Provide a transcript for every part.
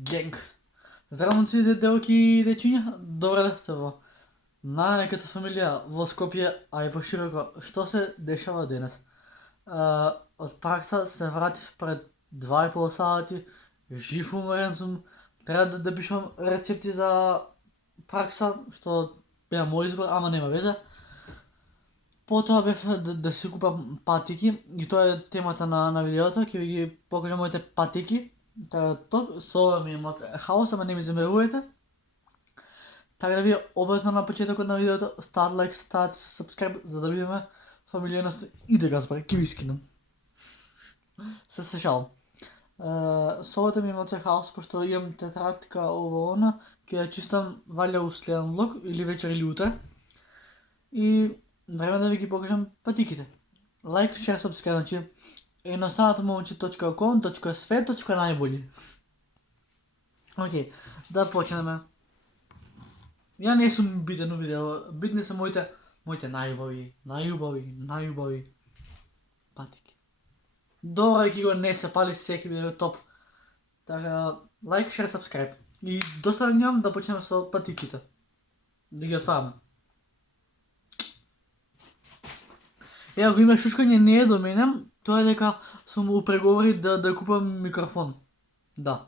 Генг. Здраво, момци, девойки и дечиња, добре дојдовте во најнеката фамилија во Скопје, а и пошироко. Што се дешава денес? Од пракса се вратив пред 2,5 сати, жив уморен сум, треба да пишувам рецепти за пракса, што беа мој избор, ама нема везе. Потоа бев да си купам патики и тоа е темата на видеото, ќе ви ги покажам моите патики. Тоа со ова ми е хаос, ама не ми замерувајте. Така да ви обезно на почетокот на видеото стават лайк, стават subscribe за да бидеме фамилијност и да Газбар, ќе ви скинам. Се шалам. Со овото ми е хаос, пошто имам тетрадка ова она, ќе ја чистам валја у следен влог, или вечер или утре. И време да ви ги покажам патиките. Лайк, share, subscribe, значи едноставнатомомче.com.sve.најбољи. Океј, да почнеме. Ја не сум битен у видео, битни се моите најубави патики. Добро ќе го не се пали секи видео топ. Така, лайк, share, subscribe. И доста нямам да почнеме со патиките. Да ги отвараме. Ако има шушкање не е до мене, тоа е дека сум у преговори да купам микрофон. Да.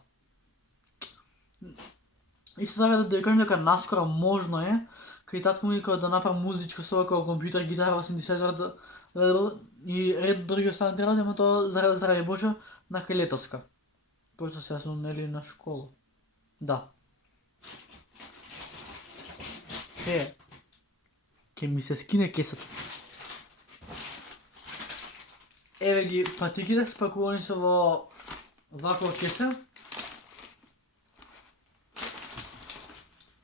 Исто така да ви кажам дека наскоро можно е кај татко ми да направам музичка со како компјутер, гитара, синтезатор и ред други останати работи, ама тоа заради Боже на кај летоска. Пошто сега сум нели на школа. Да. Ке ми се скине кесата. Еве ги патиките, спакувани се во ваква кеса.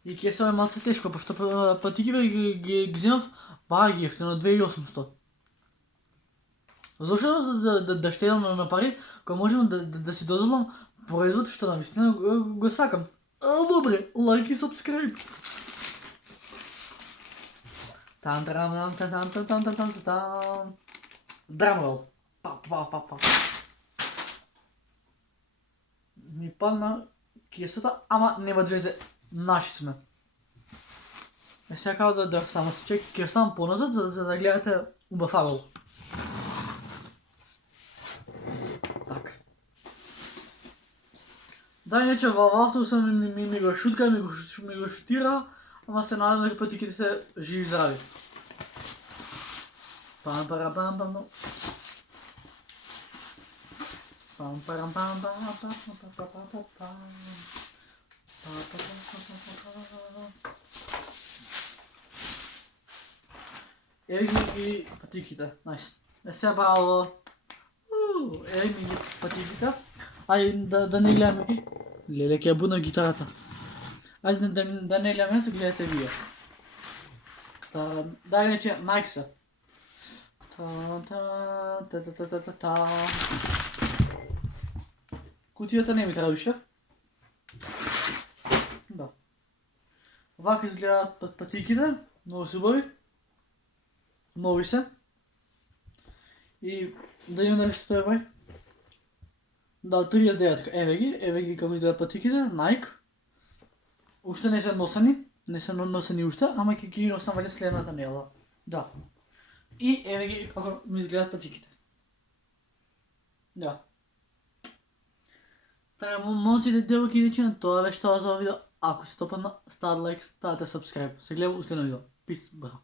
И кеса е малце тешко, пошто патиките ги земав бага ги ефтино, 2800. Зошто да штедам на пари, кога можам да си дозволам производ што навистина го сакам. Добре, лайк и subscribe. Драмрол. Па. Ми падна кесата, ама нема двезе, наши сме. Сега како да станам, ќе останам поназад за да гледате убафарол. Така. Да, иначе во автобуса ми го шутка, ми го шутира, ама се надам дека патиките се живи здрави. Пам-парам-пам-пам. Еве ги патиките, најс. Сега браво. Еве ги патиките. Ајде да не гледаме. Леле, ќе ја будна гитарата. Ајде да не гледаме, се гледате вие. Да, иначе, Nike се. Кутијата не ми требаше. Да. Вака изгледаат патиките, многу се убави. Нови се. И да имам дали што е бај. Да, 39, еве ги како изгледаат патиките, Nike. Уште не се носени уште, ама ќе ги носам валја следната недела. Да. И еве ги како ми изгледаат патиките. Да. Така, момците, девојки и дечиња, тоа беше тоа за ова видео. Ако се допадна, ставате лайк, ставате subscribe. Се гледаме у следно видео. Peace, браво.